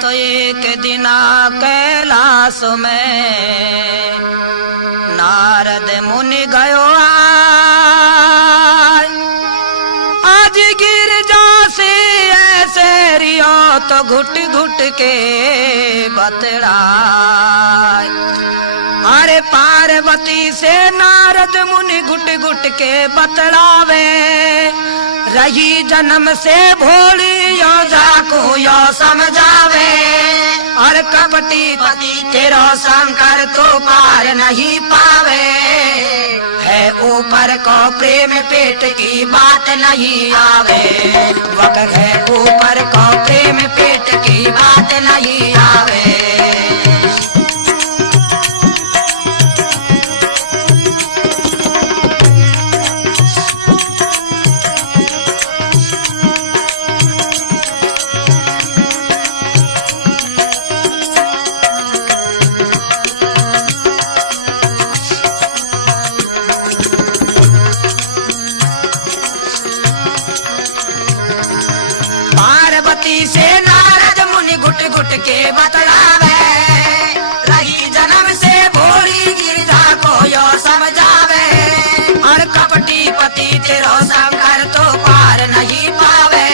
तो एक दिना कैलाश में नारद मुनि गयो आज गिरजा से ऐसे रियो तो घुट घुट के बतराय। अरे पार्वती से नारद मुनि घुट घुट के बतलावे रही जन्म से भोली यो जाको यो समझावे। और कपटी पति तेरो शंकर तो पार नहीं पावे है ऊपर को प्रेम पेट की बात नहीं आवे। वक है ऊपर को प्रेम पेट की बात नहीं आवे। से नारद मुनि घुट घुट के बतलावे रही जन्म से भोली गिरजा को यो समझावे। और कपटी पति तेरो शंकर तो पार नहीं पावे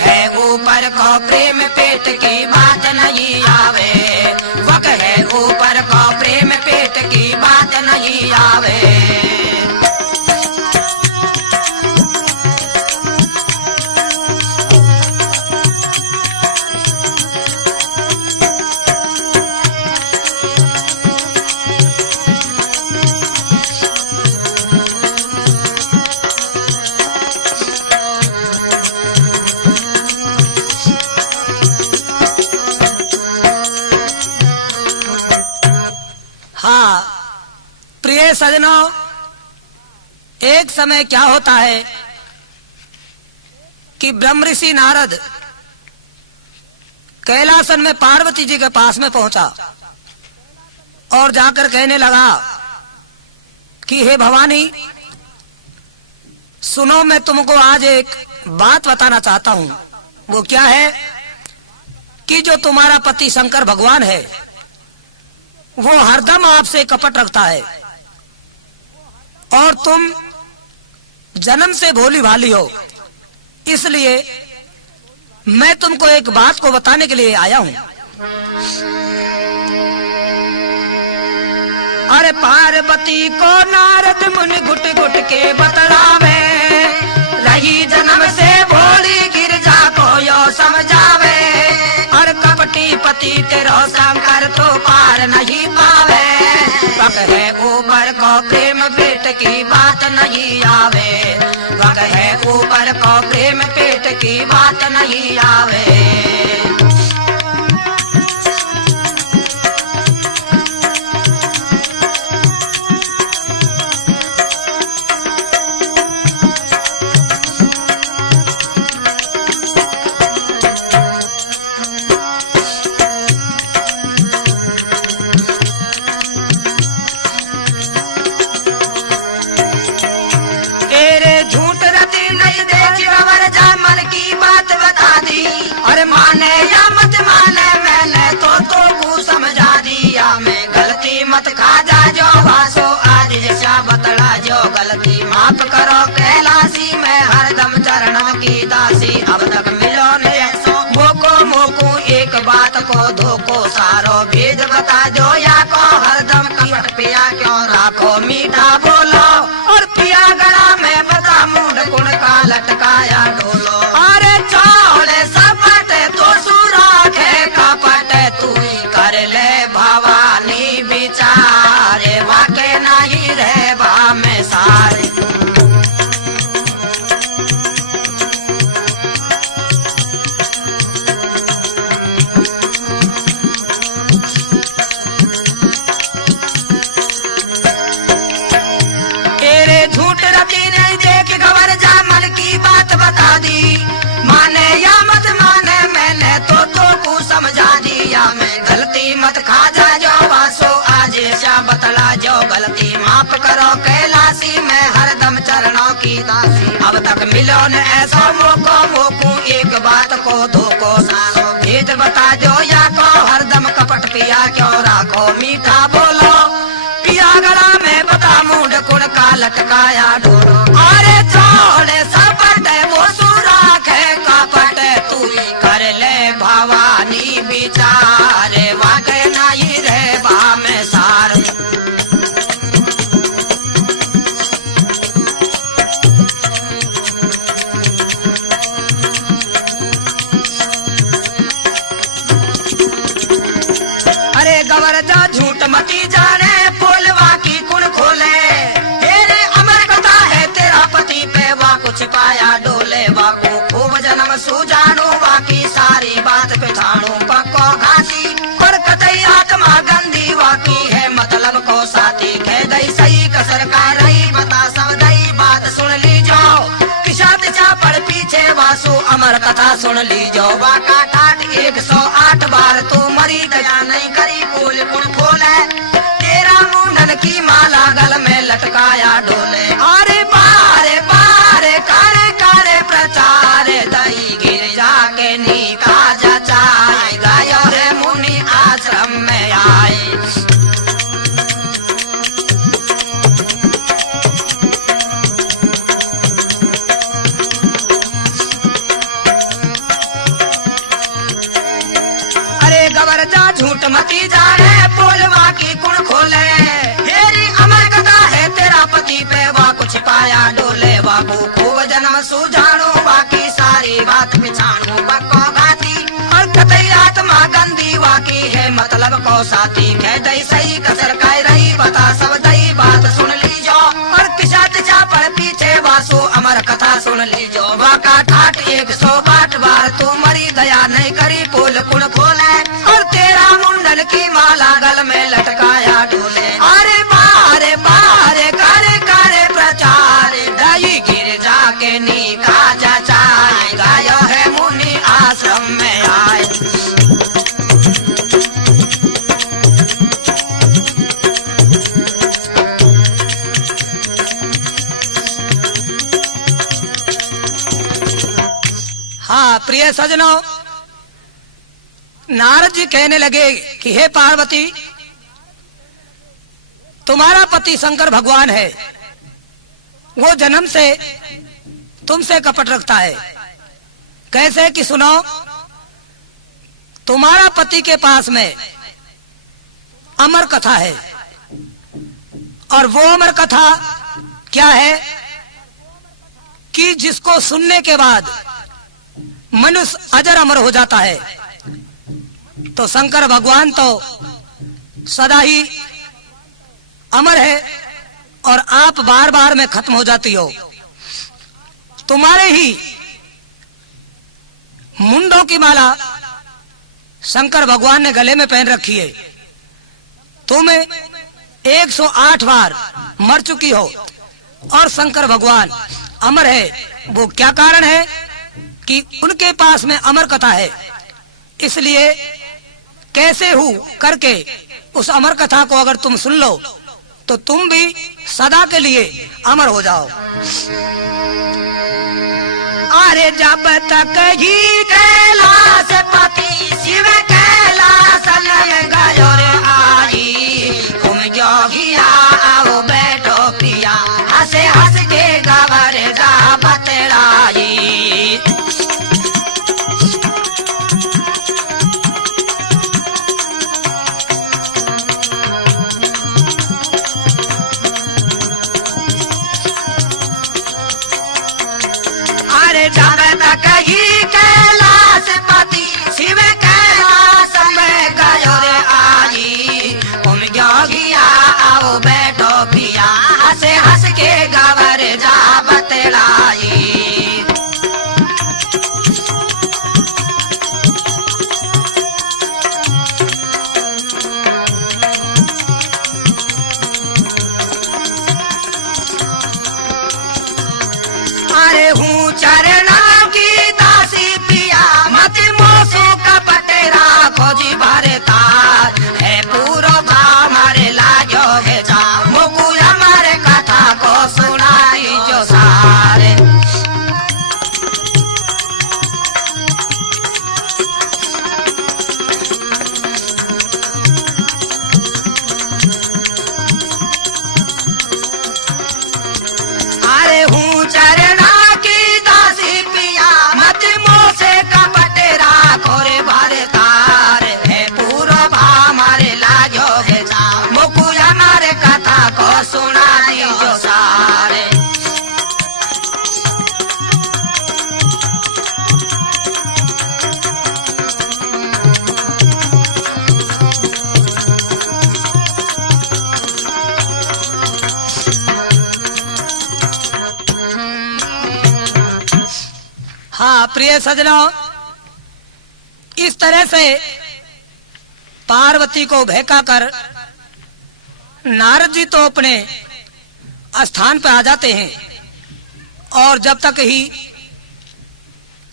है ऊपर को प्रेम पेट की बात नहीं आवे। वक है ऊपर को प्रेम पेट की बात नहीं आवे। प्रिय सजनों, एक समय क्या होता है कि ब्रह्म ऋषि नारद कैलासन में पार्वती जी के पास में पहुंचा और जाकर कहने लगा कि हे भवानी सुनो, मैं तुमको आज एक बात बताना चाहता हूं। वो क्या है कि जो तुम्हारा पति शंकर भगवान है वो हरदम आपसे कपट रखता है और तुम जन्म से भोली भाली हो। इसलिए मैं तुमको एक बात को बताने के लिए आया हूं। अरे पार्वती को नारद मुनि घुट घुट के बतलावे रही जन्म से भोली गिरजा को यो समझावे। और कपटी पति तेरो शंकर तो पार नहीं पावे। वक है ऊपर को प्रेम पेट की बात नहीं आवे। वक है ऊपर को प्रेम पेट की बात नहीं आवे। अरे माने या मत माने मैंने तो समझा दिया। मैं गलती मत खा जा जो वासो आज जैसा बतला जो गलती माफ करो कैलाशी में हरदम चरणों की दासी। अब तक मिलो ने मोको मोको एक बात को धोको सारो भेद बता जो या को हरदम कपट पिया क्यों राखो मीठा बोलो। और पिया गला में बता मुंड कुण का लटकाया डोलो। अरे चौड़े सपट तो सुराखे कपट तू कर ले भवानी बिचारे वाके नहीं रहे भा में सारे। तेरे झूठ रति नहीं देख गवर जा मन की बात बता दी। माने या मत माने मैंने तो को समझा दिया। मैं गलती मत खा जा जो वासो आज ऐसा बतला जो गलती माफ करो कैलाशी में हरदम चरणों की दासी। अब तक मिलो न ऐसा मौको मोकू एक बात को धोको सारो भेद बता दो या को हरदम कपट पिया क्यों राखो मीठा बोलो पिया गला में बता मुंड कुण का लटकाया ढोलो। अरे छोड़े सपट वो सुराख है कपट तू कर ले भवानी विचारे वाके नहीं रे बा में सार। अरे गवर जा झूठ मती जाने बोलवा की कुण खोले तेरे अमर कथा है तेरा पति पे वा कुछ पाया डोले वाको खूब जन्म सुजानो वाकी सारी बात पिछाणो पक्को घासी पर कतई आत्मा गंदी वाकी है मतलब को साथी कह दई सही कसर का रही बता सब दई बात सुन ली जाओ किसा तिचा पर पीछे वासु अमर कथा सुन ली जाओ वाका ठाट 108 बार तू मरी दया नहीं करी बोल कुण खोले तेरा मुंडन की माला गल में लटकाया डोले। अरे बारे बारे करे करे प्रचार दई गिर जाके नीका जचाए गायो रे मुनि आश्रम में आए। अरे गवर जा झूठ मती जाने बोलवा की कुण खोले तेरी अमर कथा है तेरा पति पे वा कुछ पाया डोले बाबू खूब जन्म सुजानो बाकी सारी बात पिछाणो बक्को घाती और कतई आत्मा गंदी वाकी है मतलब को साथी कह दई सही कसर काय रही बता सब दई बात सुन ली जो और किसा तिचा पर पीछे वासु अमर कथा सुन ली जो वाका ठाट 108 बार तू मरी दया नहीं करी पोल कुण खोले और तेरा मुंडन की माला गल में लटकाया डोले। अरे बारे बारे करे करे प्रचार दई गिर जाके नीका जचाए गायो है मुनि आश्रम में आए। हाँ प्रिय सजनों नारद जी कहने लगे कि हे पार्वती तुम्हारा पति शंकर भगवान है वो जन्म से तुमसे कपट रखता है। कैसे कि सुनो तुम्हारा पति के पास में अमर कथा है और वो अमर कथा क्या है कि जिसको सुनने के बाद मनुष्य अजर अमर हो जाता है। तो शंकर भगवान तो सदा ही अमर है और आप बार बार में खत्म हो जाती हो। तुम्हारे ही मुंडों की माला शंकर भगवान ने गले में पहन रखी है। तुम 108 बार मर चुकी हो और शंकर भगवान अमर है। वो क्या कारण है कि उनके पास में अमर कथा है, इसलिए कैसे हूँ करके उस अमर कथा को अगर तुम सुन लो तो तुम भी सदा के लिए अमर हो जाओ। अरे जब तक ही कैलाश पति शिव कैलाश में गयो रे आई तुम जोगिया आओ बैठो पिया हंसे हंस के गवर जा बतलाई। जब तक ही कैलाश पति शिव कैलाश में गयो रे आई तुम जोगिया आओ बैठो पिया हंसे हंस के गवर जा बतलाई। अरे हूँ चरणा की दासी पिया मत मोसू कपट राखो जी भरे तार है पूरो भाव मारे लाजो है जा मुकुर हमारे कथा को सुना। प्रिय सजनों, इस तरह से पार्वती को बहका कर नारद जी तो अपने स्थान पर आ जाते हैं और जब तक ही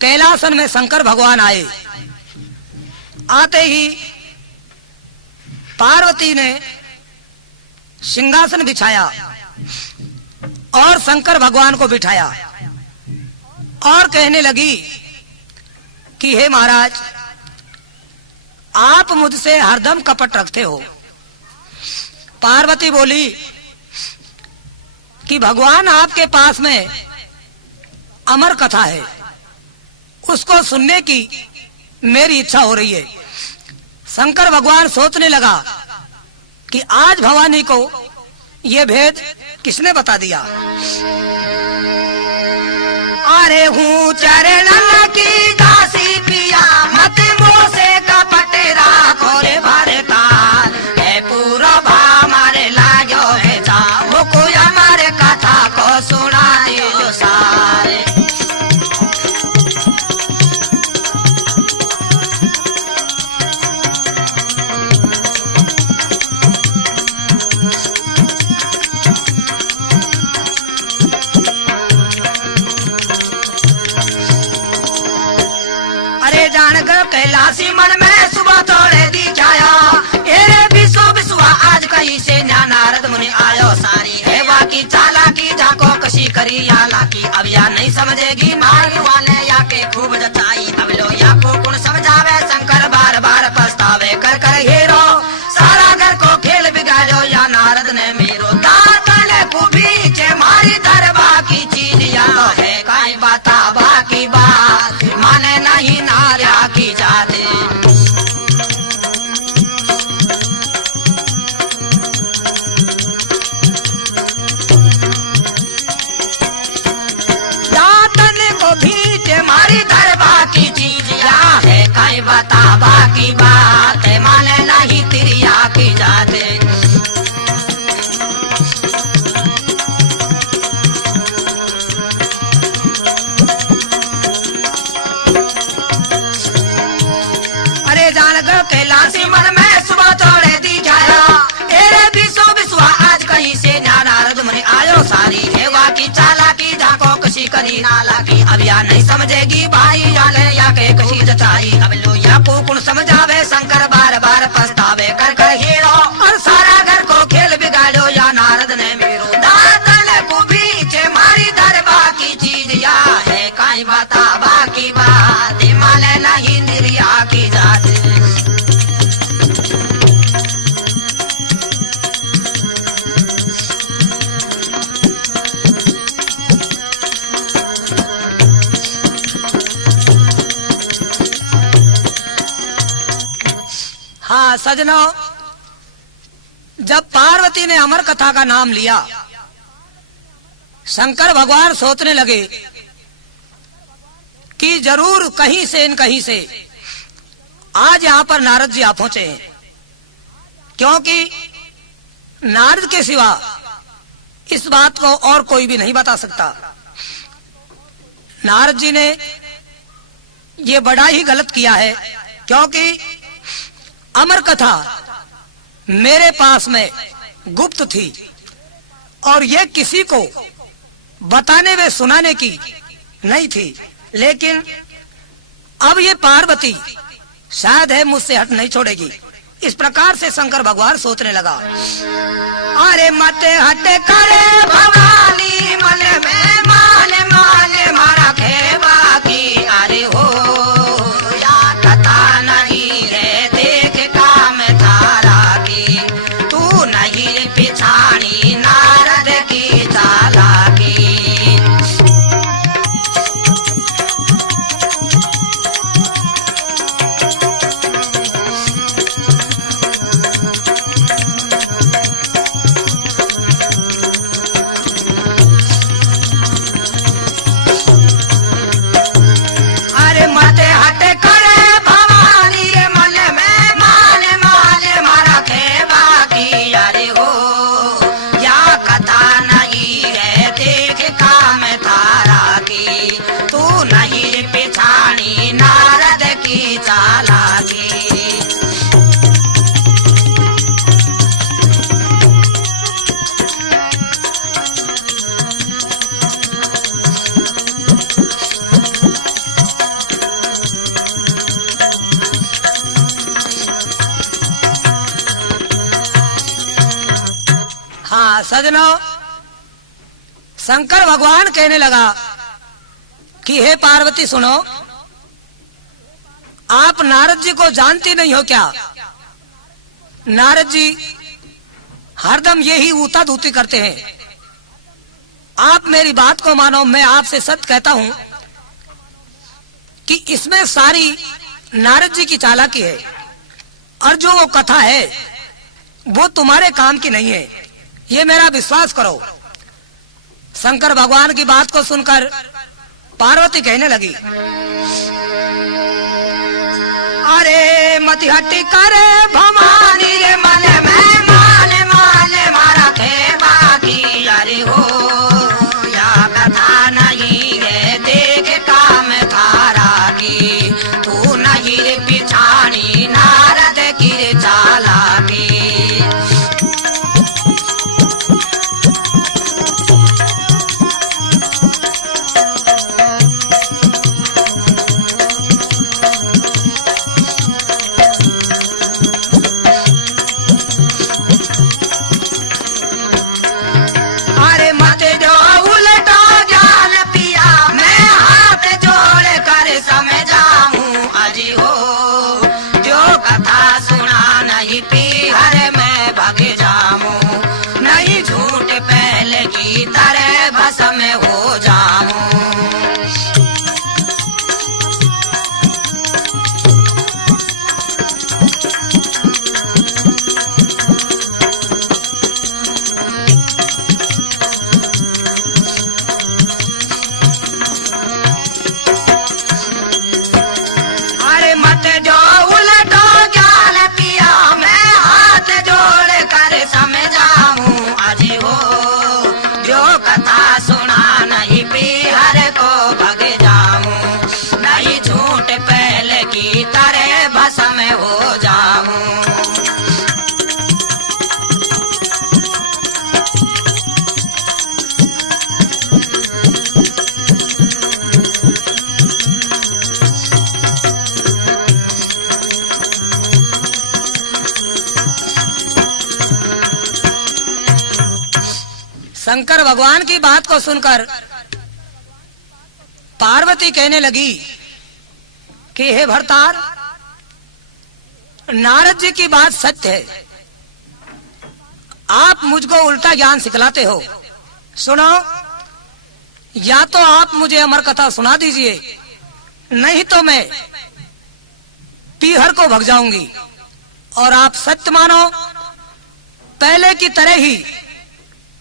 कैलासन में शंकर भगवान आए, आते ही पार्वती ने सिंहासन बिछाया और शंकर भगवान को बिठाया और कहने लगी कि हे महाराज, आप मुझसे हरदम कपट रखते हो। पार्वती बोली कि भगवान आपके पास में अमर कथा है, उसको सुनने की मेरी इच्छा हो रही है। शंकर भगवान सोचने लगा कि आज भवानी को ये भेद किसने बता दिया। अरे हूँ चरणन की दासी पिया, मत मोसे कपट राखो रे भरताल, है पूरा भा मारे लागो है जा, मुको हमारे कथा को सुना दीजो सारे। कैलासी मन में सुबह थोड़े दिखाया, एरे विश्व विश्वा आज कहीं से नारद मुनि आयो सारी, है बाकी चालाकी जाको कशी करी या लाकी, अब या नहीं समझेगी मार्ग वाले या के खूब जताई, अब लो या को कौन समझावे, शंकर बार बार पछतावे कर कर हीरो, सारा घर को खेल बिगाड़ो या नारद ने मेरो, दातने को बीचे मारी दरबा की चीज या है काई बाता बाकी बात, माने नहीं नार्या की जाते। दातन को भीटे मारी दरबा की चीज या है काई बता बाकी बात, माने नहीं तिरिया की जाते। कैलासी मन में सुबह थोड़े दिखाया, एरे विश्व विश्वा आज कहीं से नारद मुनि आयो सारी, हेवा की चालाकी जाको कशी करी नाला की, अब या नहीं समझेगी भाई जाले या के कशी जचाई, अब लो या को कौन समझावे, शंकर बार बार पछतावे कर कर हीरो, और सारा घर को खेल बिगाड़ो या नारद ने मेरो, दातन को बीचे मारी दरबा की चीज या है काई बता बाकी बात, माने नहीं निर्या की जाती। हाँ सजनों, जब पार्वती ने अमर कथा का नाम लिया, शंकर भगवान सोचने लगे कि जरूर कहीं से न कहीं से आज यहाँ पर नारद जी आ पहुंचे हैं, क्योंकि नारद के सिवा इस बात को और कोई भी नहीं बता सकता। नारद जी ने ये बड़ा ही गलत किया है, क्योंकि अमर कथा मेरे पास में गुप्त थी और ये किसी को बताने व सुनाने की नहीं थी, लेकिन अब ये पार्वती शायद है मुझसे हट नहीं छोड़ेगी। इस प्रकार से शंकर भगवान सोचने लगा। अरे मत हट करे भवानी मन में माने माने मारा खे बाकी, अरे हो या कथा नहीं है देख काम थारा की, तू नहीं पिछाड़ी नारद की चालाकी। सजनों, शंकर भगवान कहने लगा कि हे पार्वती सुनो, आप नारद जी को जानती नहीं हो क्या? नारद जी हरदम यही ऊता धूती करते हैं। आप मेरी बात को मानो, मैं आपसे सत्य कहता हूं कि इसमें सारी नारद जी की चालाकी है, और जो वो कथा है वो तुम्हारे काम की नहीं है, ये मेरा विश्वास करो। शंकर भगवान की बात को सुनकर पार्वती कहने लगी, अरे मत हटी करे भवानी रे, मन में मान मान मारा थे बाकी। अरे हो या कथा नहीं है, देख काम थारा की, तू नहीं रे पिछाड़ी नारद की रे चालाकी। में हो जाऊं। अरे मत जो उलटो ज्ञान पिया, मैं हाथ जोड़ कर समझाऊं। आज हो जो कथा सुना नहीं पी हर को भग जाऊं, नहीं झूठ पहले की तरह भस्म हो जाऊं। शंकर भगवान की बात को सुनकर पार्वती कहने लगी कि हे भरतार, नारद जी की बात सत्य है, आप मुझको उल्टा ज्ञान सिखलाते हो। सुनो, या तो आप मुझे अमर कथा सुना दीजिए, नहीं तो मैं पीहर को भग जाऊंगी और आप सत्य मानो, पहले की तरह ही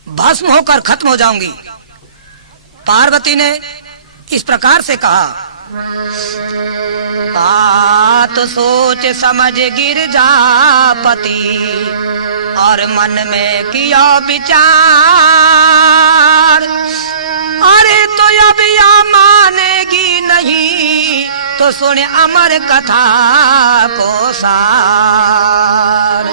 भस्म होकर खत्म हो जाऊंगी। पार्वती ने इस प्रकार से कहा, बात सोच समझ गिरजापति और मन में किया विचार। अरे तो अब या मानेगी नहीं तो सुन अमर कथा को सार।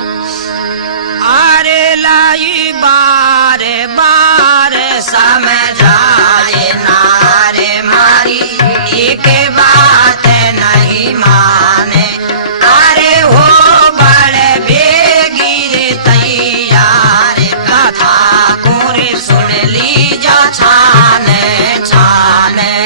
अरे लाई बार बार समझाए नारे मारी, एक बात नहीं माने। अरे हो बड़े बेगी तैयार, कथा कोरे सुन ली जा छाने छाने।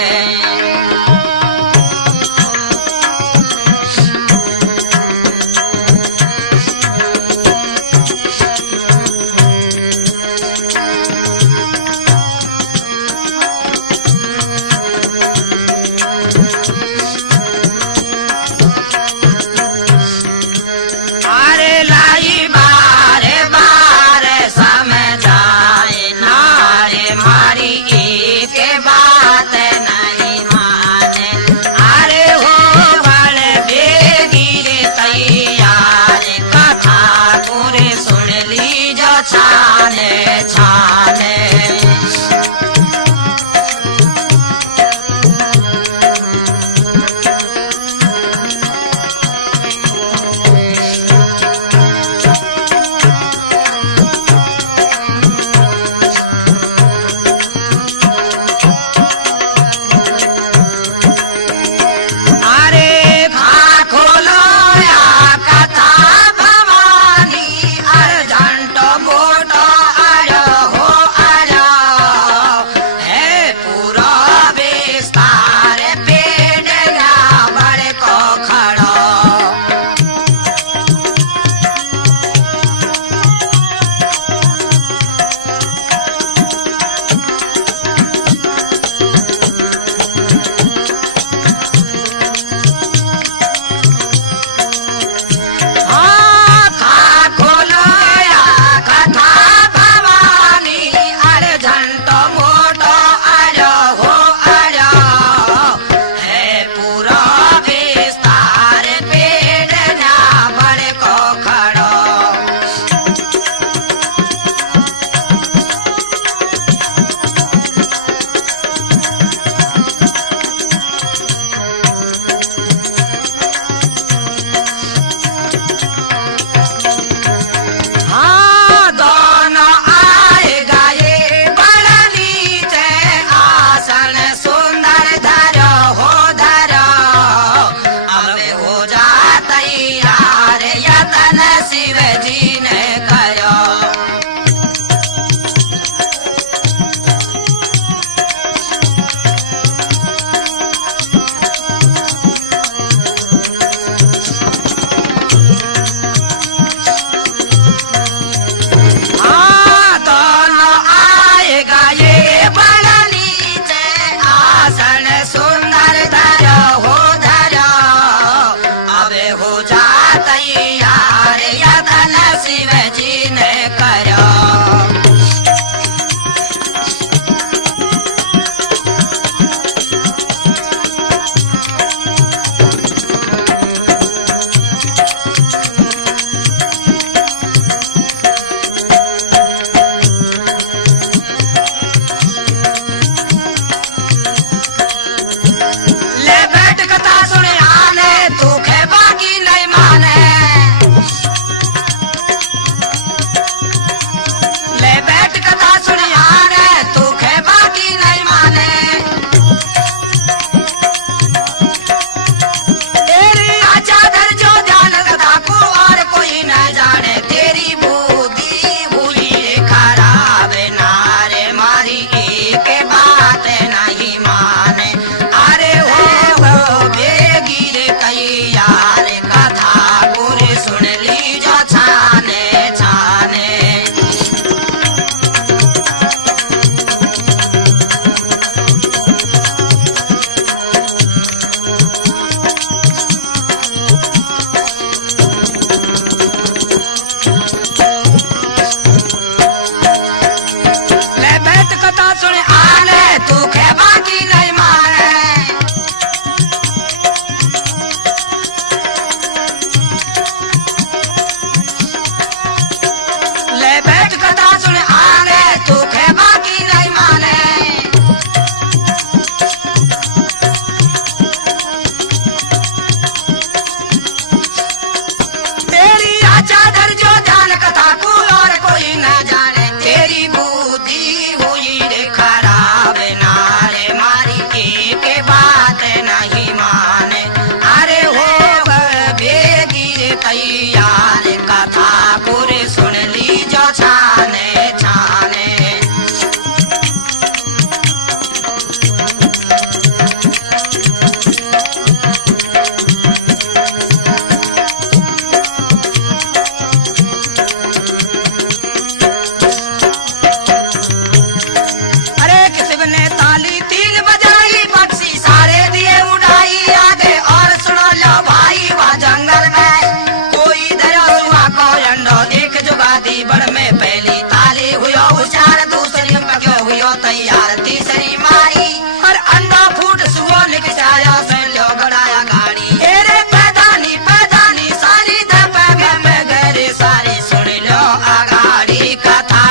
तैयार तीसरी मारी और अंडा फूट सुओ निकचाया से लो गड़ाया गाड़ी एरे पैदानी सारी दपे में गरे सारी सुन लो आगाड़ी कथा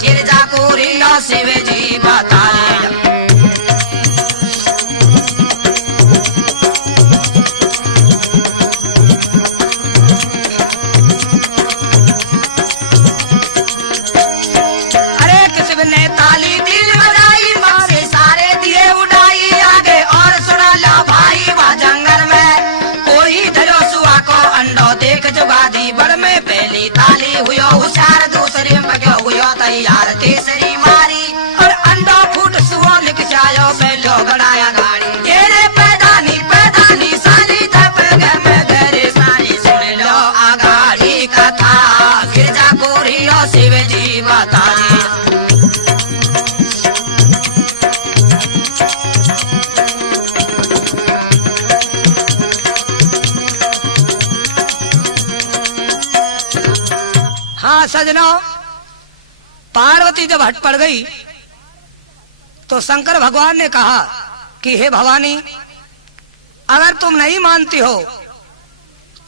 गिरजा कोरी लो शिव जी बता ले होशियार दूसरे में क्या हुआ तैयार तीसरी मारी और अंडा फूट सुओ लिख जायो पे लो गड़ाया गाड़ी तेरे पैदानी साली तप में गरे सारी सुन लो आगाड़ी कथा गिरजा कोरियो शिव जी बता हाँ सजनों, पार्वती जब हट पड़ गई तो शंकर भगवान ने कहा कि हे भवानी, अगर तुम नहीं मानती हो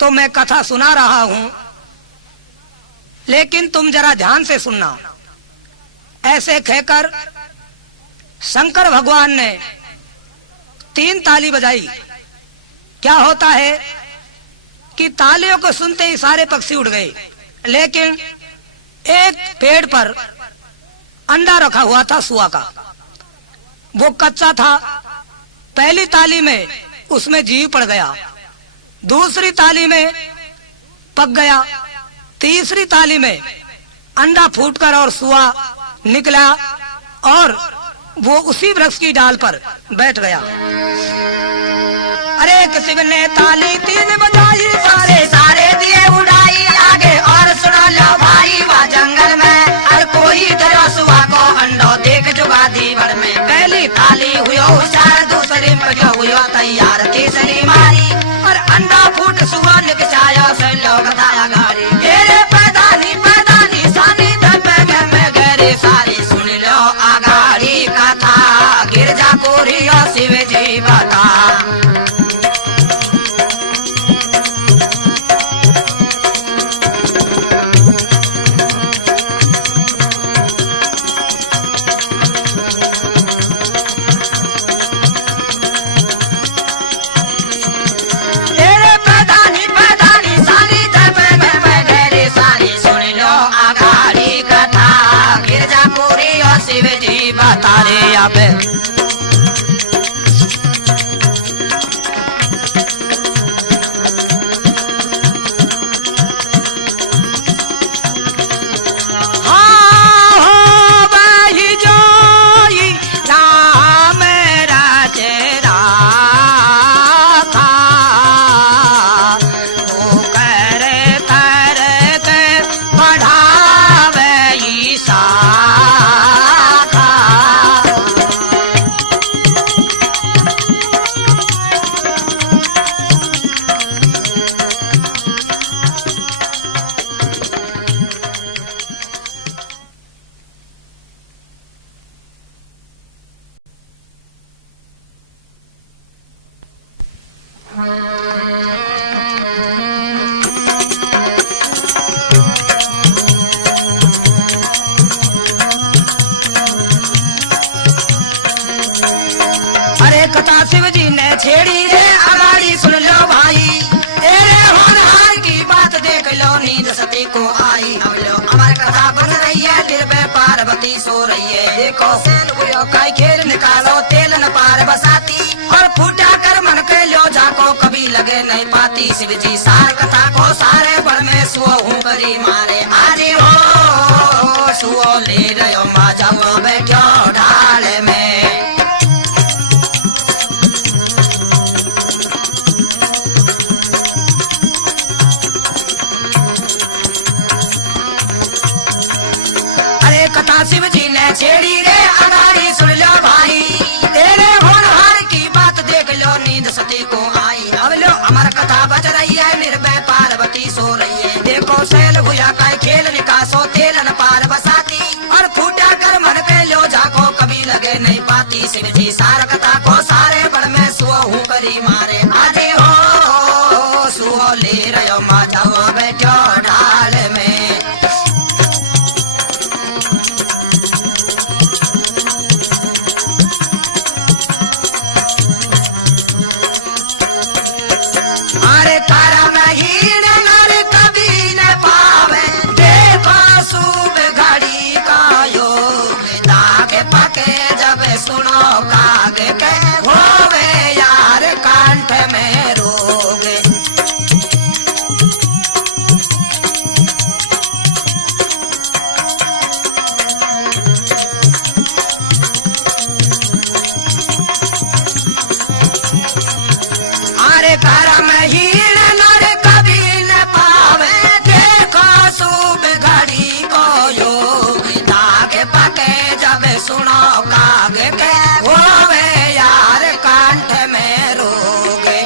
तो मैं कथा सुना रहा हूं, लेकिन तुम जरा ध्यान से सुनना। ऐसे कहकर शंकर भगवान ने 3 ताली बजाई। क्या होता है कि तालियों को सुनते ही सारे पक्षी उड़ गए, लेकिन एक पेड़ पर अंडा रखा हुआ था सुआ का। वो कच्चा था। पहली ताली में उसमें जीव पड़ गया, दूसरी ताली में पक गया, तीसरी ताली में अंडा फूटकर और सुआ निकला और वो उसी वृक्ष की डाल पर बैठ गया। अरे किसी ने ताली 3 बजाई, सारे दिए उड़ाई आगे और सुना लो भाई वह जंगल में और कोई डरो सुआ को अंडो देख जुगा दीवर में। पहली ताली हुयो होशियार दूसरी में जो हुयो तैयार तीसरी मारी और अंडा फूट सुआ लिख जायो से लोग दाया गाड़ी तेरे पैदानी सानी दबे में गरे सारी सुन लो आगाड़ी कथा गिरजा कोरियो शिव जी बता। शिव जी बता रे आप शिव जी ने छेड़ी रे अगाड़ी सुन लो भाई तेरे होनहार की बात देख लो नींद सती को आई। अब लो अमर कथा बन रही है निर्भय पार्वती सो रही है। देखो सेल हुयो का खेल निकालो तेल न पार बसाती और फूटा कर मन के लो जाको कभी लगे नहीं पाती। शिव जी सार कथा को सारे बड़ में सुओ हूँ करी मारे आजी हो सुओ ले रहो मा जाओ बैठो ढाल में। शिव जी ने छेड़ी रे अगाड़ी सुन लो भाई तेरे होनहार की बात देख लो नींद सती को आई। अब लो अमर कथा बज रही है निर्भय पार्वती सो रही है। देखो शैल हुआ का खेल निकासो तेल न पार बसाती और फूटा कर मन के लो जाको कभी लगे लागे नहीं पाती शिव जी सार कथा को सारे बड़ में सुहू करी मारे आजे हो सुहो ले रहो माधव बैठो ढाल में अरे तारा महीन नर कभी न पावे देखो सूब घड़ी का योग दागे पके जब सुनो कागे के होवे यार कंठ में रोग अरे तारा महीन नर कभी न पावे देखो सूब घड़ी को योग दागे पके जब सुनो कागे के होवे यार कंठ में रोगे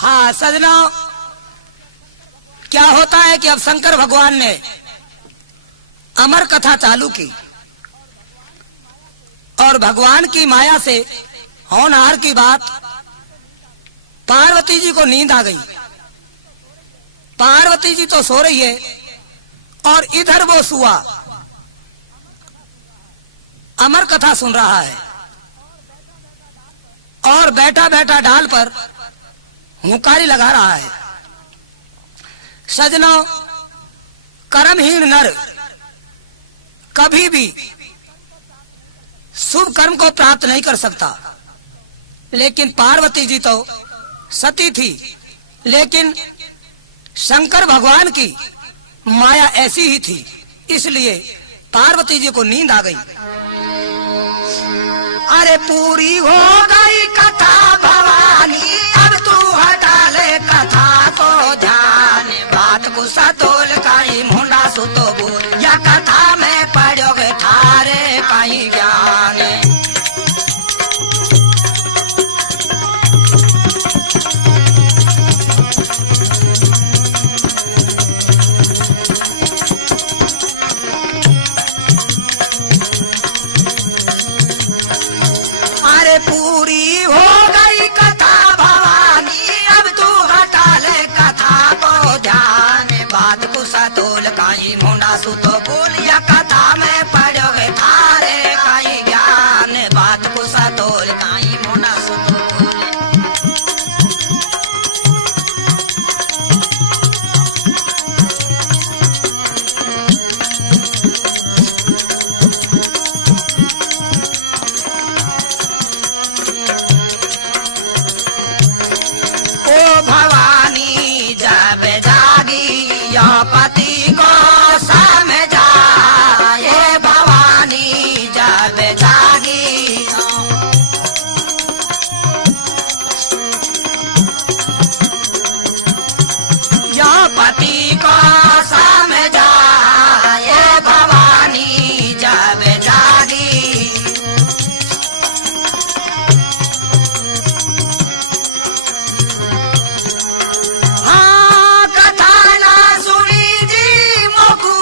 हाँ सजनों, क्या होता है कि अब शंकर भगवान ने अमर कथा चालू की और भगवान की माया से होनहार की बात पार्वती जी को नींद आ गई। पार्वती जी तो सो रही है और इधर वो सुआ अमर कथा सुन रहा है और बैठा बैठा डाल पर हुंकारी लगा रहा है। सजनों, कर्महीन नर कभी भी शुभ कर्म को प्राप्त नहीं कर सकता, लेकिन पार्वती जी तो सती थी, लेकिन शंकर भगवान की माया ऐसी ही थी, इसलिए पार्वती जी को नींद आ गई। अरे पूरी हो गई कथा भवानी अब तू हटा ले कथा को ध्यान बात को सतोल काई मुंडा सुतो बोल या कथा में पढ़ोगे थारे काई ज्ञान अरे पूरी हो गई कथा भवानी अब तू हटा ले कथा को ध्यान बात को सतोल काई मुंडा सुतो बोल या कथा में पढ़ोगे थारे काई ज्ञान बात को सतोल काई मुंडा सुतो बोल ओ भवानी जब जागी या पति को समझा ये भवानी जब जागी या पति को समझा ये भवानी जब जागी हाँ कथा ना सुनी जी मोकू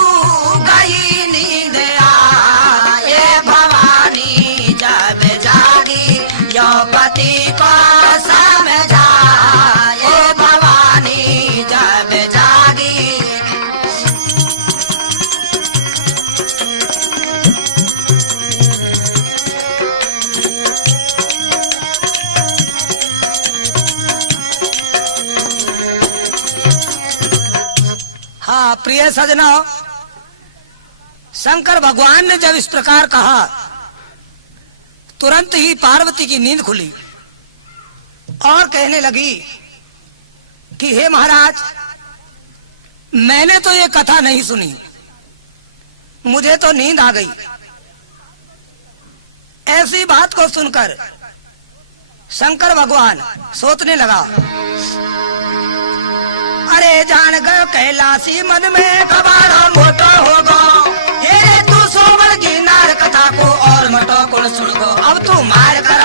गई नींद ये भवानी जब जागी यो पति को समझा ये भवानी जब जागी हाँ प्रिय सजनों, शंकर भगवान ने जब इस प्रकार कहा, तुरंत ही पार्वती की नींद खुली और कहने लगी कि हे महाराज, मैंने तो ये कथा नहीं सुनी, मुझे तो नींद आ गई। ऐसी बात को सुनकर शंकर भगवान सोचने लगा, अरे जान गयो कैलाशी मन में कबाड़ा मोटा होगा, ये तू सोमर की नार कथा को और मटो कुल सुन गो, अब तू मार कर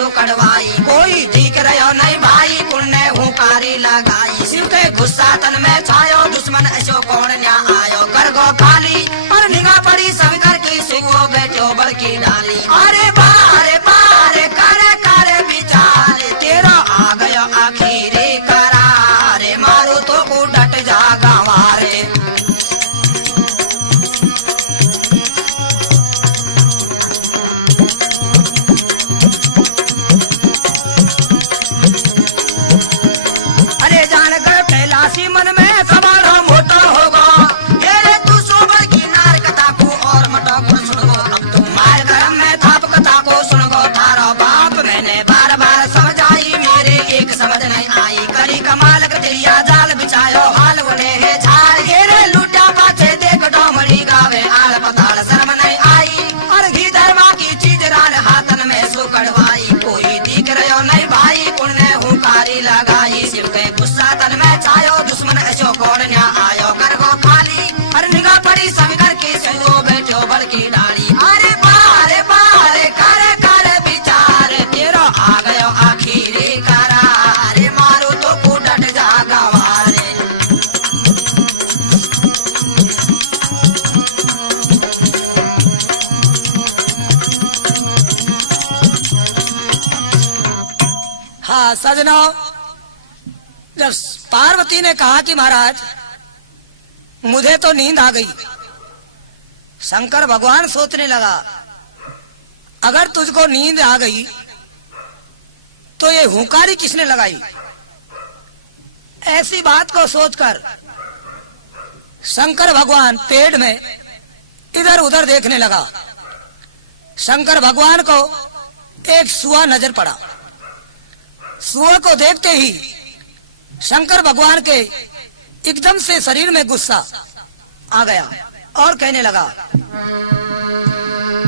सो कड़वाई कोई दिख रहो नहीं भाई पुण्य हुकारी लगाई शिव के गुस्सा तन में छायो दुश्मन ऐसो कौन न्या आयो कर गो खाली और निगाह पड़ी सब कर की सिखो बैठो बड़की डाली अरे बारे करे करे विचार तेरा आ गयो आखिरी करारे मारो तो को डट जा गंवारे अरे जान कर कैलाशी मन में सवार मोटा होगा ये तू सोबर की नार कथा को और मटो को सुनो अब तुम मार गरम में थाप कथा को सुनो थारो बाप मैंने बार बार समझाई मेरे एक समझ नहीं आई करी कमाल तेरिया जाल बिछायो हाल बने है झाड़ ये रे लूटा पाछे देख डोमड़ी गावे आल पताल शर्म नहीं आई और घी धर्मा की चीज रान हाथन में सो कड़वाई कोई दिख रहो नहीं भाई पुण्य हुकारी लगाई शिव के गुस्सा तन में छायो दुश्मन ऐसो कौन न्या आयो कर गो खाली हर निगाह पड़ी सब कर के सो बैठो बड़की डाली अरे बारे करे करे विचार तेरा आ गयो आखिरी करारे मारो तो फूटट जा गवारे हाँ सजनों, जब पार्वती ने कहा कि महाराज मुझे तो नींद आ गई, शंकर भगवान सोचने लगा अगर तुझको नींद आ गई तो ये हुंकारी किसने लगाई। ऐसी बात को सोचकर शंकर भगवान पेड़ में इधर उधर देखने लगा। शंकर भगवान को एक सुआ नजर पड़ा। सुअर को देखते ही शंकर भगवान के एकदम से शरीर में गुस्सा आ गया और कहने लगा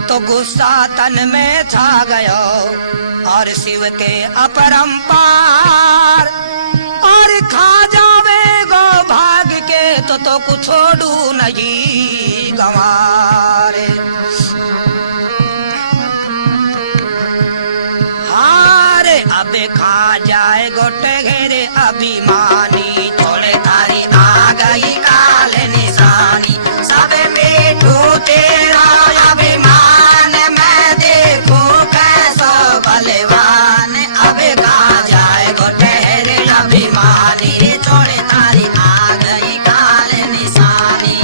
तो गुस्सा तन में छा गयो और शिव के अपरंपार और खा जावे गो भाग के तो कुछ छोड़ू नहीं गंवारे। हारे अब खा जाए गोटे घेरे अभिमानी थोड़े तारी आ गई काल निशानी सब मिठू तेरा अभिमान मैं देखूं कैसो बलवान अब खा जाए गोटे घेरे अभिमानी थोड़े तारी आ गई काल निशानी।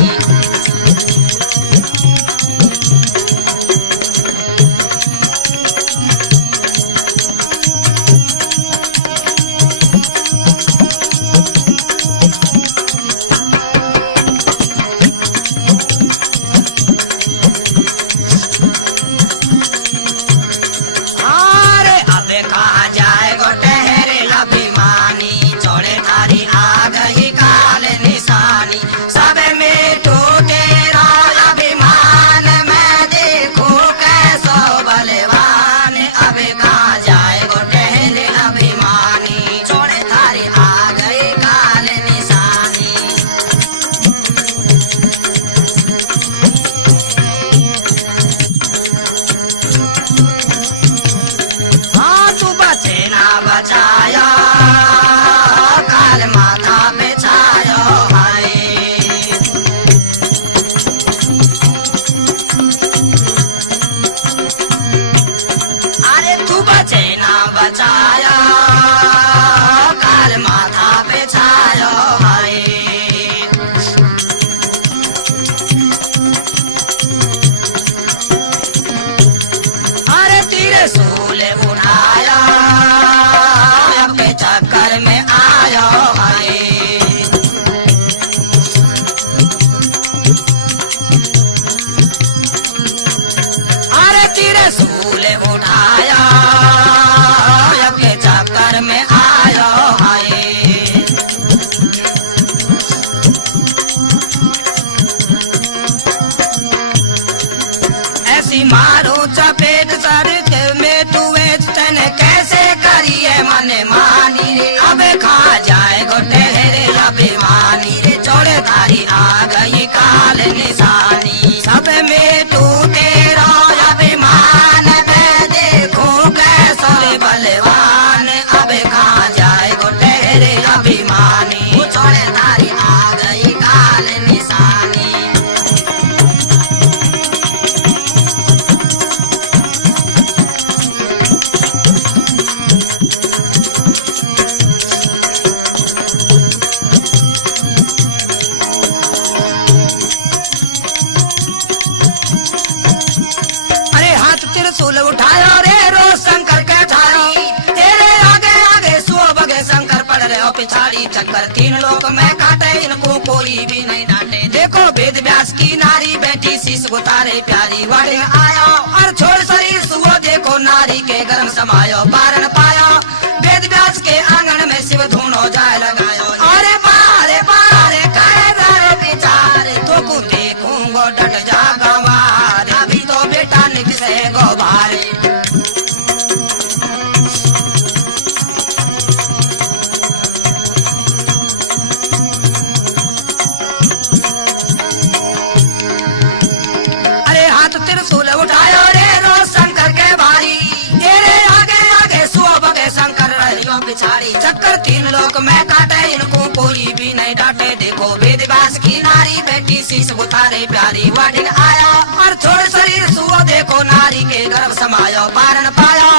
मारो चपेट सर में तू तने कैसे करिए मन मानी रे अब खा जाए गोटे रे अभिमानी रे छोड़े तारी आ गई काल निशानी सब में तू तेरा अभिमान मैं देखूं त्रिशूल उठायो रे रोज शंकर के ठाई, तेरे आगे आगे सुओ बगे शंकर पड़ रहे हो पिछाड़ी, चक्कर तीन लोक में काटे इनको कोई भी नहीं डांटे। देखो वेद व्यास की नारी बैठी शीश गुतारे प्यारी, वाड़े आया और छोड़ शरीर सुओ देखो नारी के गर्म समायो, पारण पाया वेद व्यास के आंगन में शिव धुनो जाए लगायो। अरे बारे बारे कहे रे बिचारे तो को देखूंगो डट जा गवार, अभी तो बेटा निकसे गोबारे। अरे हाथ त्रिशूल उठायो रे रोज शंकर के भारी, तेरे आगे आगे सुओ बगे शंकर रहियो पिछाड़ी, चक्कर तीन लोक में काटे इनको कोई भी नहीं डांटे। देखो वेद व्यास की नारी बैठी शीश गुतारे प्यारी, वाडिन आया और छोड़ शरीर सुओ देखो नारी के गर्भ समायो, पारण पायो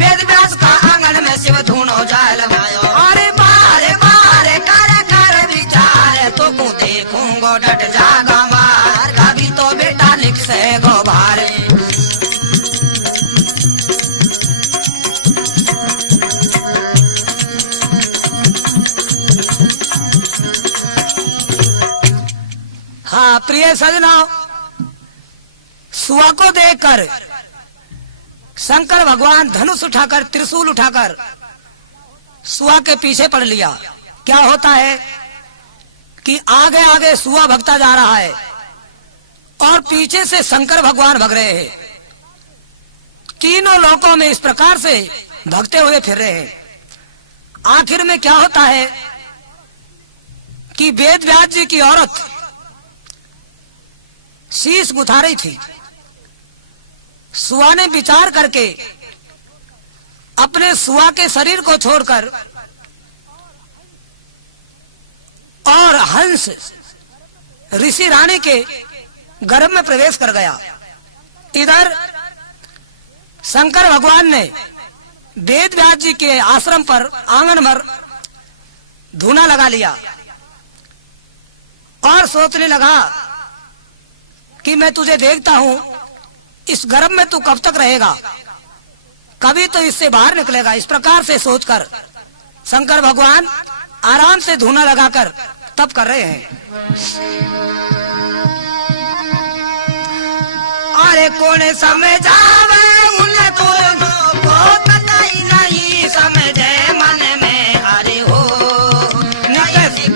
वेद व्यास का आंगन में शिव धुनो जाए लगायो। अरे बारे बारे कर विचार तो को देखूंगो डट जागा मार, कभी तो बेटा लिख से गोबारे। हाँ प्रिय सजनाओ, सुआ को देखकर शंकर भगवान धनुष उठाकर त्रिशूल उठाकर सुआ के पीछे पड़ लिया। क्या होता है कि आगे आगे सुआ भगता जा रहा है और पीछे से शंकर भगवान भग रहे हैं, तीनों लोकों में इस प्रकार से भगते हुए फिर रहे हैं। आखिर में क्या होता है कि वेद व्यास जी की औरत शीश गुथा रही थी, सुआ ने विचार करके अपने सुआ के शरीर को छोड़कर और हंस ऋषि रानी के गर्भ में प्रवेश कर गया। इधर शंकर भगवान ने वेद व्यास जी के आश्रम पर आंगन भर धूना लगा लिया और सोचने लगा कि मैं तुझे देखता हूं, इस गर्भ में तू कब तक रहेगा, कभी तो इससे बाहर निकलेगा। इस प्रकार से सोचकर शंकर भगवान आराम से धूना लगाकर तप कर रहे हैं। अरे कौन समझावे उन्हें तुझको कतई नहीं समझे मन में, अरे हो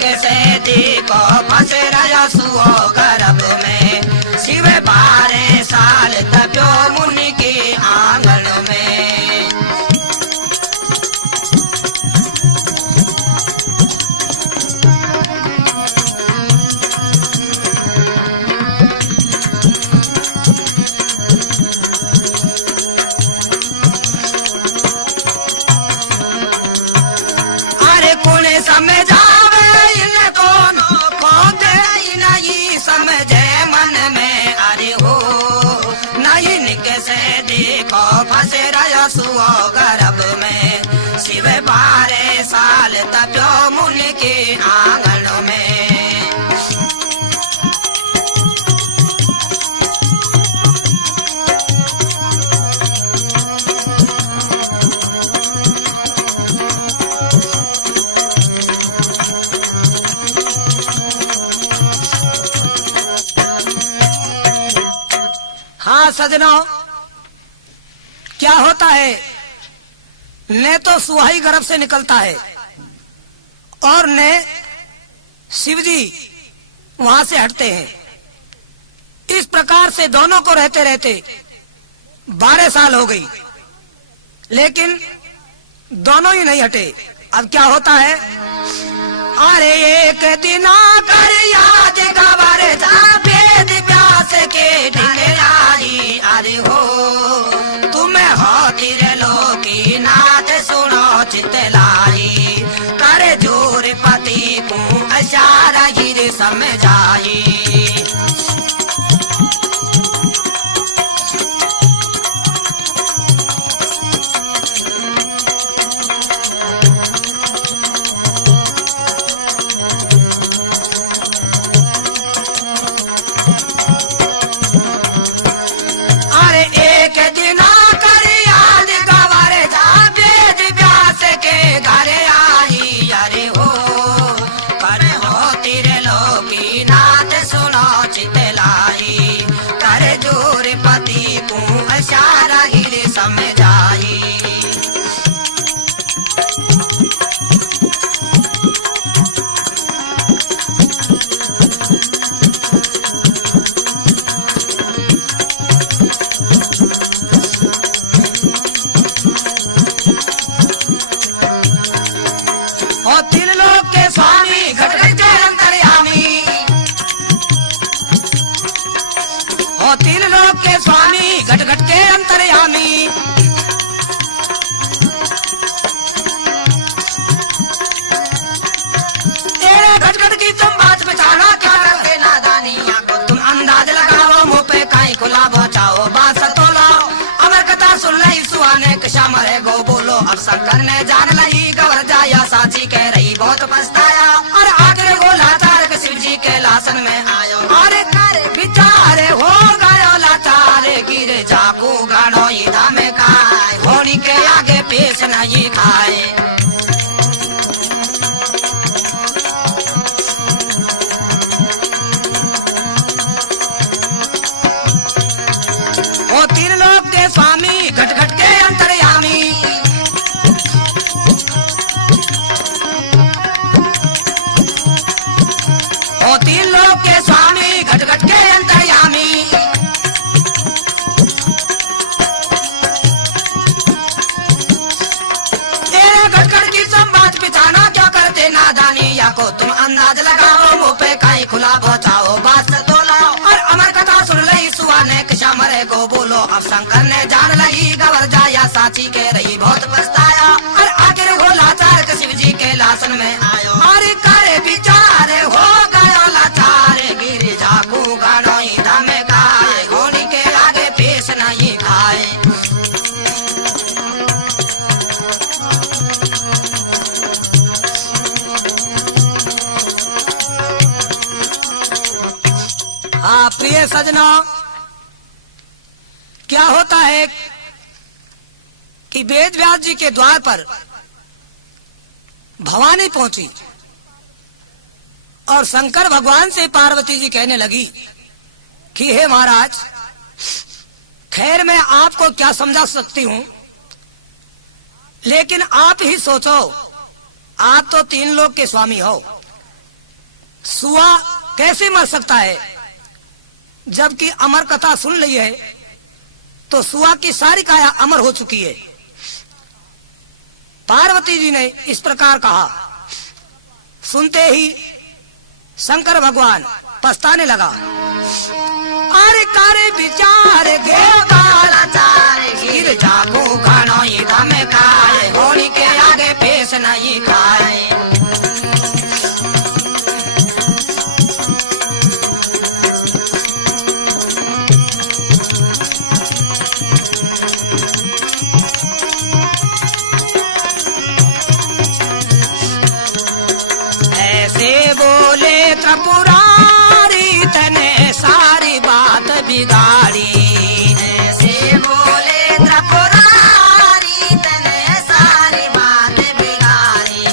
कैसे देखो फंसे रहा सुओ गर्भ में, शिव 12 साल तप्यो मुनि के आंगन में। अरे कौन समझावे इन्हें कोनो को नहीं समझे मन में, अरे हो नहीं कैसे देखो फंसे रहा सुओ गर्भ में, शिव 12 साल तप्यो मुनि के आंगन में। हाँ सजनों, क्या होता है, ने तो सुहाई गर्भ से निकलता है और ने शिव जी वहां से हटते हैं। इस प्रकार से दोनों को रहते रहते 12 साल हो गई, लेकिन दोनों ही नहीं हटे। अब क्या होता है, अरे एक दिन कर याद खबर जा वेद व्यास के ढिंगराई, अरे हो तुम्हें हो तेरे लोकी नाथ सुनो चितलाई, करे जोर पति को अशारा हीर समझाई। अरे एक दिन अंतर्यामी। तेरे घटघट की तुम बात पहचाना क्या करते नादानिया को तुम अंदाज लगाओ मुंह पे काई खुला बचाओ बात सतोलाओ अमर कथा सुन लई सुहाने कशा मरे गो बोलो अब शंकर ने जान लई गवर जाया साची कह रही बहुत पछताया और आखिर वो लाचार के शिव जी के लासन में आयो अरे तारे बिचारे हो गयो लाचारे गिरे जाकू गानो ईदा में खाए होनी के आगे पेश नहीं खाए। वो तीन लोग के स्वामी घट घट के अंतर्यामी। वो तीन लोग के स्वामी घट घट के अंतर्यामी। तेरे घट घट की सब बात पिछाना क्या करते नादानी या को तुम अंदाज लगाओ मुंह पे काई खुला बचाओ बात से तोलाओ और अमर कथा सुन लई सुहाने कशा मरे गो बोलो अब शंकर ने जान लगी गवर जाया साची के रही बहुत पछताया और आखिर हो लाचार के शिव जी के लासन में आयो अरे करे बिचारे हो गयो लाचारे गिर जाकू गानो ईदा में खाए होनी के आगे पेश नहीं खाए। हाँ प्रिय सजना, क्या होता है कि वेद व्यास जी के द्वार पर भवानी पहुंची और शंकर भगवान से पार्वती जी कहने लगी कि हे महाराज, खैर मैं आपको क्या समझा सकती हूं, लेकिन आप ही सोचो, आप तो तीन लोग के स्वामी हो, सुआ कैसे मर सकता है? जबकि अमर कथा सुन ली है तो सुआ की सारी काया अमर हो चुकी है। पार्वती जी ने इस प्रकार कहा। सुनते ही शंकर भगवान पछताने लगा। अरे कारे बिचारे गे लाचारे गिर जाकू गानो ईदा में खाए होनी के आगे पेश नहीं खाए। त्रिपुरारी तने सारी बात बिगाड़ी। ऐसे बोले त्रिपुरारी तने सारी बात बिगाड़ी।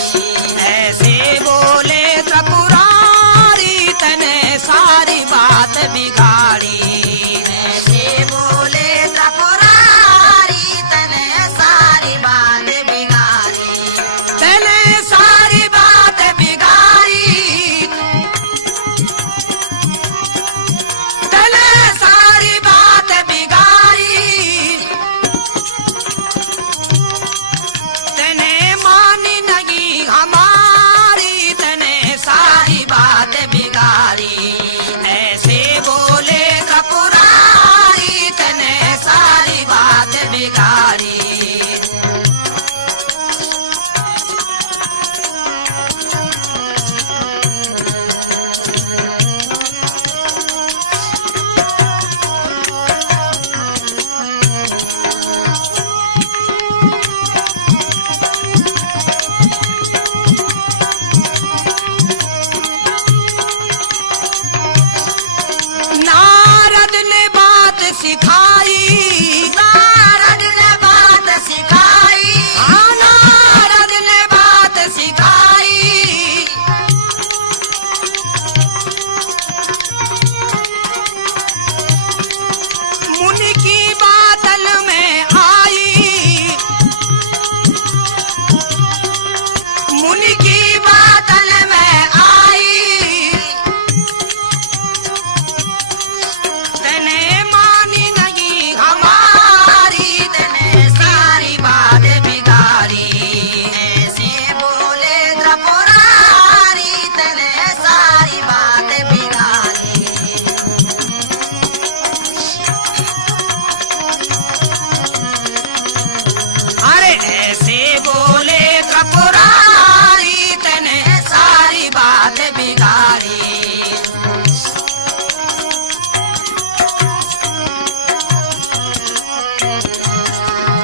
ऐसे बोले त्रिपुरारी तने सारी बात बिगाड़ी।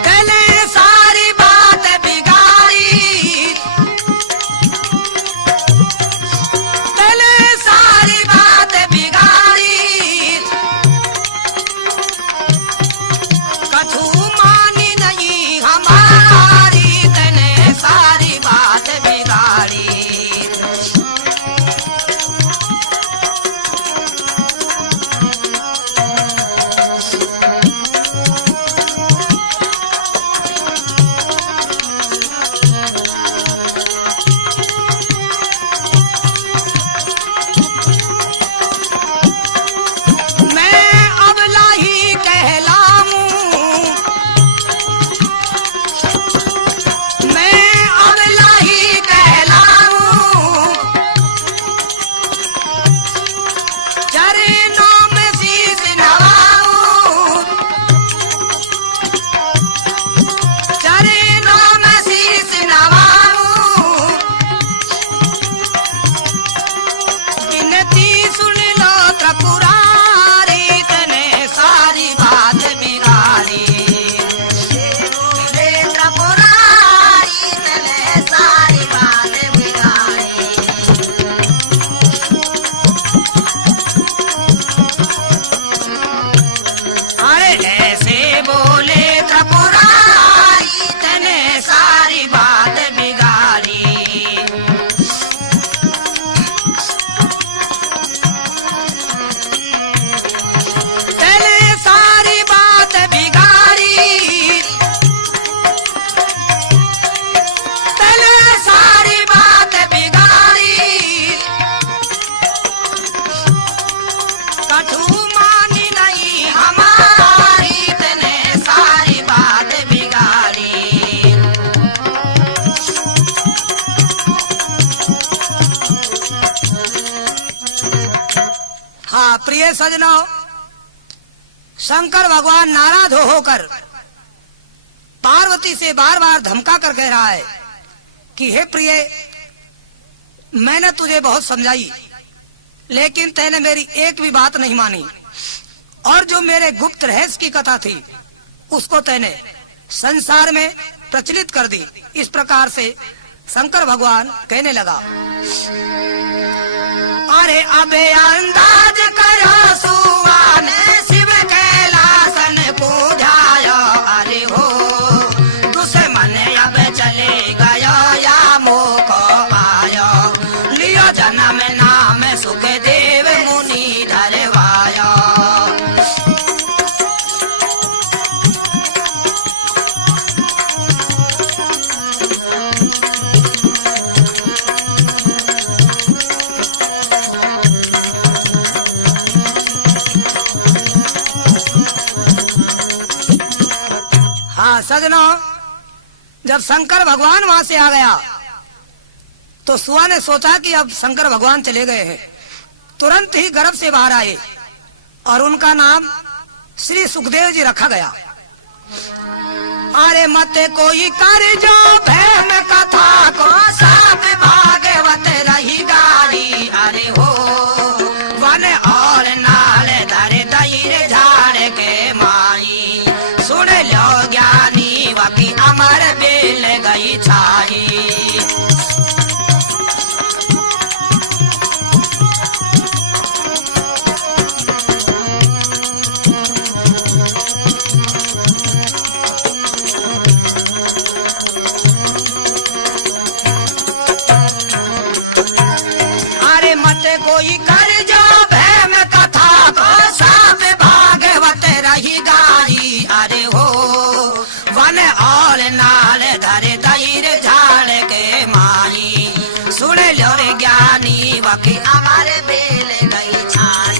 तने सारी बात बिगाड़ी, तने सारी बात बिगाड़ी। कछु मानी नहीं हमारी तने सारी बात बिगाड़ी। मैं अबला ही कहलाऊं, मैं अबला ही कहलाऊं। चरणों में शीश नवाऊं, चरणों में शीश नवाऊं। विनती सुन लो त्रिपुरारी तने सारी बात बिगाड़ी। बोले त्रिपुरारी तने सारी बात बिगाड़ी। अरे ऐसे बोले त्रिपुरारी तने सारी बात बिगाड़ी। तने सारी बात बिगाड़ी, तने सारी बात बिगाड़ी। कछु मानी नहीं हमारी तने सारी बात बिगाड़ी। हाँ प्रिय सजनों, शंकर भगवान नाराज होकर पार्वती से बार बार धमका कर कह रहा है कि हे प्रिय, मैंने तुझे बहुत समझाई लेकिन तैने मेरी एक भी बात नहीं मानी, और जो मेरे गुप्त रहस्य की कथा थी उसको तैने संसार में प्रचलित कर दी। इस प्रकार से शंकर भगवान कहने लगा, अरे अबे अंदाज करो सुवान शिव कैलासन पूजायो। अरे हो दुश्मन अब चले गयो या मोको आयो। लियो जन्म नाम सुख देव मुनि धरवायो। हाँ सजनों, जब शंकर भगवान वहां से आ गया तो सुआ ने सोचा कि अब शंकर भगवान चले गए हैं। तुरंत ही गर्भ से बाहर आए और उनका नाम श्री सुखदेव जी रखा गया। अरे मत कोई कर जो भैम कथा को साप भागवत रही गाड़ी। अरे हो वन और नाल धर दईर झाड़ के माई। सुन लो ज्ञानी वकी अमर बेल गई छाई। अरे मत कोई कर जो भैम कथा को साप भागवत रही गाड़ी। अरे हो वन और नाल धर दईर झाड़ के माई। सुन लो रे ज्ञानी वकी अमर बेल गई छाई।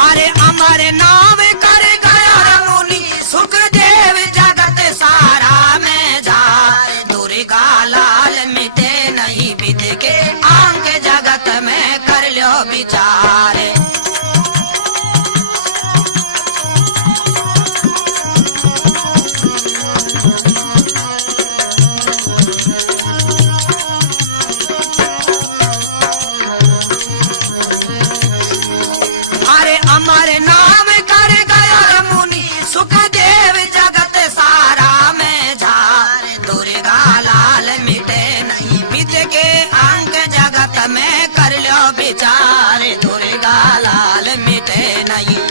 अरे अमर नाम कर गया मुनि सुखदेव जगत सारा में जाए। दुर्गा लाल मिटे नहीं विद के आंग जगत में कर लो विचार। विचार दुर्गा लाल मिटे नहीं